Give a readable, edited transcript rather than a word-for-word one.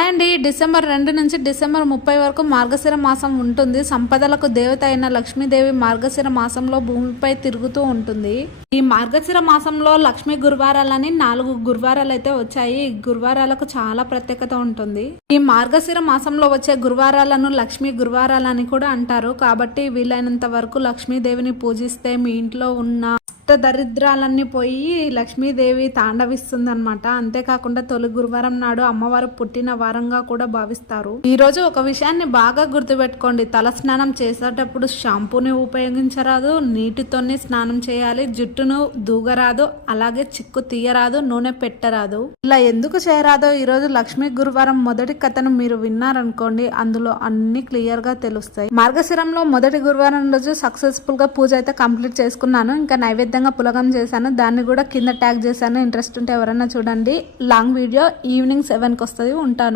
అండి డిసెంబర్ 2 నుంచి డిసెంబర్ 30 వరకు మార్గశిర మాసం ఉంటుంది. సంపదలకు దేవత అయిన లక్ష్మీదేవి మార్గశిర మాసంలో భూమిపై తిరుగుతూ ఉంటుంది. ఈ మార్గశిర మాసంలో లక్ష్మీ గురువారాలని 4 గురువారాలు అయితే వచ్చాయి. ఈ గురువారాలకు చాలా ప్రత్యేకత ఉంటుంది. ఈ మార్గశిర మాసంలో వచ్చే గురువారాలను లక్ష్మీ గురువారాలని కూడా అంటారు. కాబట్టి వీలైనంత వరకు లక్ష్మీదేవిని పూజిస్తే మీ ఇంట్లో ఉన్న దరిద్రాలన్నీ పోయి లక్ష్మీదేవి తాండవిస్తుంది అనమాట. అంతేకాకుండా తొలి గురువారం నాడు అమ్మవారు పుట్టిన వారంగా కూడా భావిస్తారు. ఈ రోజు ఒక విషయాన్ని బాగా గుర్తుపెట్టుకోండి. తల స్నానం చేసేటప్పుడు షాంపూని ఉపయోగించరాదు, నీటితోనే స్నానం చేయాలి, జుట్టును దూగరాదు, అలాగే చిక్కు తీయరాదు, నూనె పెట్టరాదు. ఇలా ఎందుకు చేయరాదో ఈ రోజు లక్ష్మీ గురువారం మొదటి కథను మీరు విన్నారనుకోండి, అందులో అన్ని క్లియర్ గా తెలుస్తాయి. మార్గశిరంలో మొదటి గురువారం రోజు సక్సెస్ఫుల్ గా పూజ అయితే కంప్లీట్ చేసుకున్నాను. ఇంకా నైవేద్యం పులగం చేశాను, దాన్ని కూడా కింద ట్యాగ్ చేశాను. ఇంట్రెస్ట్ ఉంటే ఎవరైనా చూడండి. లాంగ్ వీడియో ఈవినింగ్ 7కి వస్తుంది. ఉంటాను.